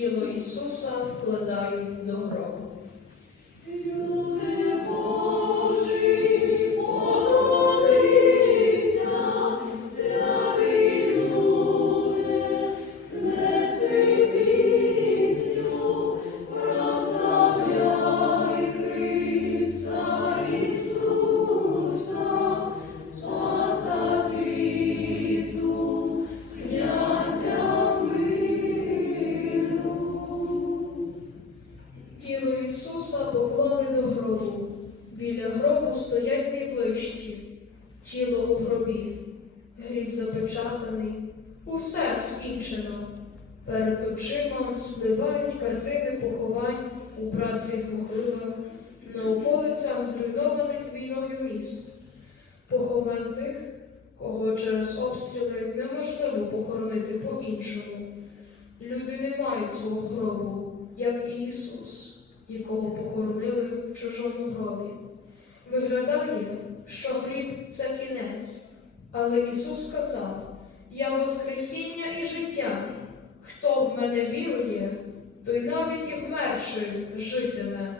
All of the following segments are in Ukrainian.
тіло Ісуса вкладають до гробу. Гробу стоять найближчі. Тіло у гробі, гріб запечатаний, усе скінчено. Перед очима спливають картини поховань у братських могилах, на околицях зруйнованих війною міст. Поховань тих, кого через обстріли неможливо похоронити по-іншому. Люди не мають свого гробу, як і Ісус, якого похоронили в чужому гробі. Виглядає, що гріб це кінець, але Ісус сказав: Я Воскресіння і життя. Хто в мене вірує, той навіть і вмерший житиме.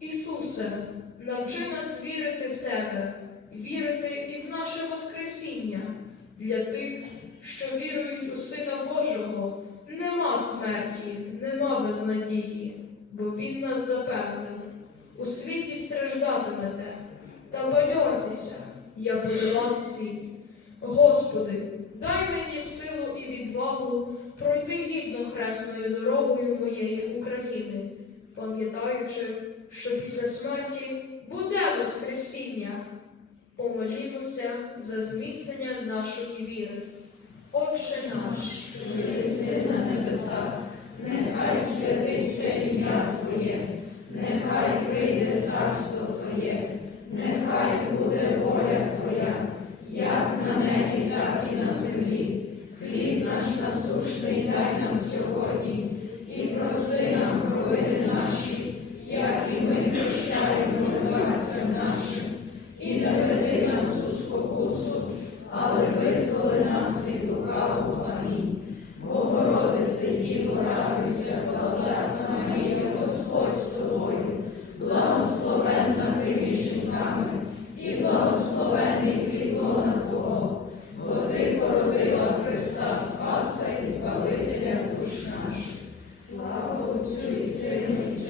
Ісусе, навчи нас вірити в Тебе, вірити і в наше Воскресіння. Для тих, що вірують у Сина Божого, нема смерті, нема безнадії, бо Він нас запевнив. У світі страждатимете, та бадьортеся, я подолав світ. Господи, дай мені силу і відвагу пройти гідно хресною дорогою моєї України, пам'ятаючи, що після смерті буде Воскресіння. Помолімося за зміцнення нашої віри. Отче наш, що єси на небесах, нехай святиться ім'я Твоє, так і на землі, хліб наш насущний дай нам сьогодні, і прости нам провини наші, як і ми прощаємо батькам нашим, і не веди нас у спокусу, але визволи нас від лукавого. Амінь. Богородице, Діво, радуйся, благодатна Марія, Господь з тобою, благословенна ти між жінками, і благословений плітло на Спаса і Збавителя душ наших, слава Отцю і Сину.